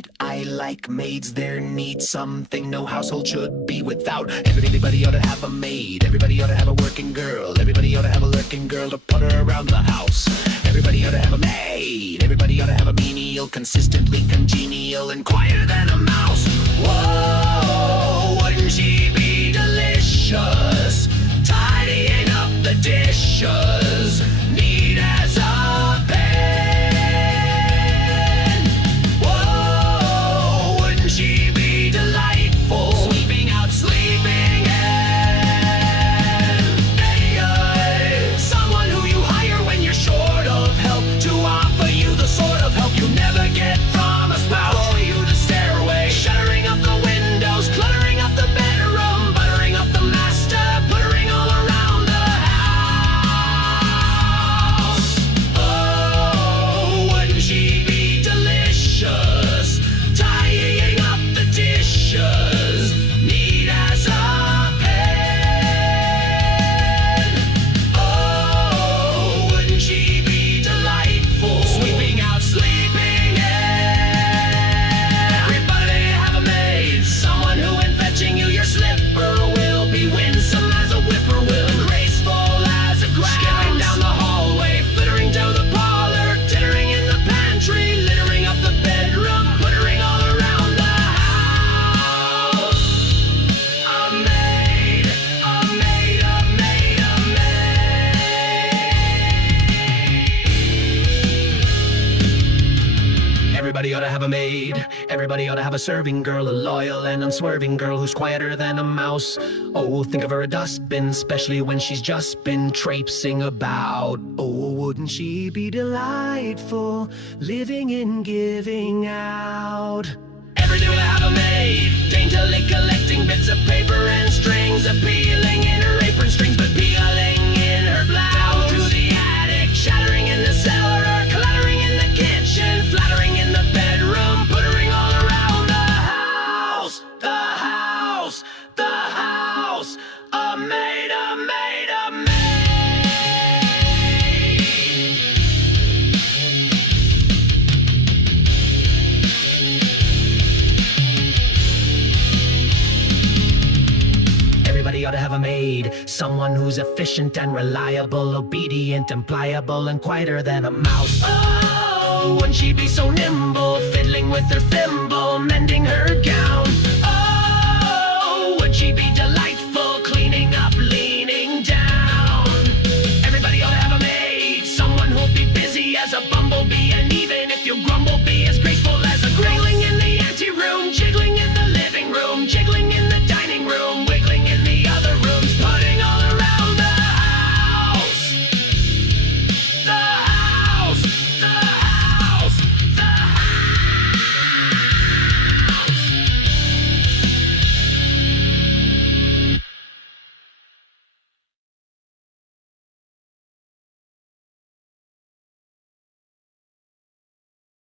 maid. I like maids, they're neat, something no household should be without. Everybody ought to have a maid. Everybody ought to have a working girl. Everybody ought to have a lurking girl to put her around the house. Everybody ought to have a maid. Everybody ought to have a menial, consistently congenial, and quieter than a mouse. Whoa, wouldn't she be delicious? Tidying up the dishes, neat as a pen. Whoa, wouldn't she be delightful? Sweeping out sleeping in. Someone who you hire when you're short of help, to offer you the sort of help you never get from a spouse. Show you the stairway, shuttering up the windows, cluttering up the bedroom, buttering up the master, puttering all around the house. Oh, wouldn't she be delicious? Tidying up the dishes, neat as a pen. Oh, wouldn't she be delightful? Sweeping out sleeping in. Everybody have a maid, someone who in fetching you your slipper will be winsome as a whippoorwill, graceful as a grouse, skipping down the hallway, flittering down the parlor, tittering in the pantry, littering up the bedroom, puttering all around the house. A maid, a maid, a maid, a maid. Everybody ought to have a maid. Everybody ought to have a serving girl, a loyal and unswerving girl who's quieter than a mouse. Oh, think of her a dustbin, especially when she's just been traipsing about. Oh, wouldn't she be delightful, living in giving out? Every day to have a maid, daintily collecting bits of paper and strings, appealing in her apron strings, but peeling in her blouse. Down through the attic, shattering in the cellar, cluttering in the kitchen, flattering in the bedroom, puttering all around the house. The house, the house. A maid, a maid, a maid. Everybody ought to have a maid, someone who's efficient and reliable, obedient and pliable, and quieter than a mouse. Oh, wouldn't she be so nimble, fiddling with her thimble, mending her gown? Oh, would she be delightful, cleaning up, leaning down? Everybody ought to have a maid, someone who'll be busy as a bumblebee,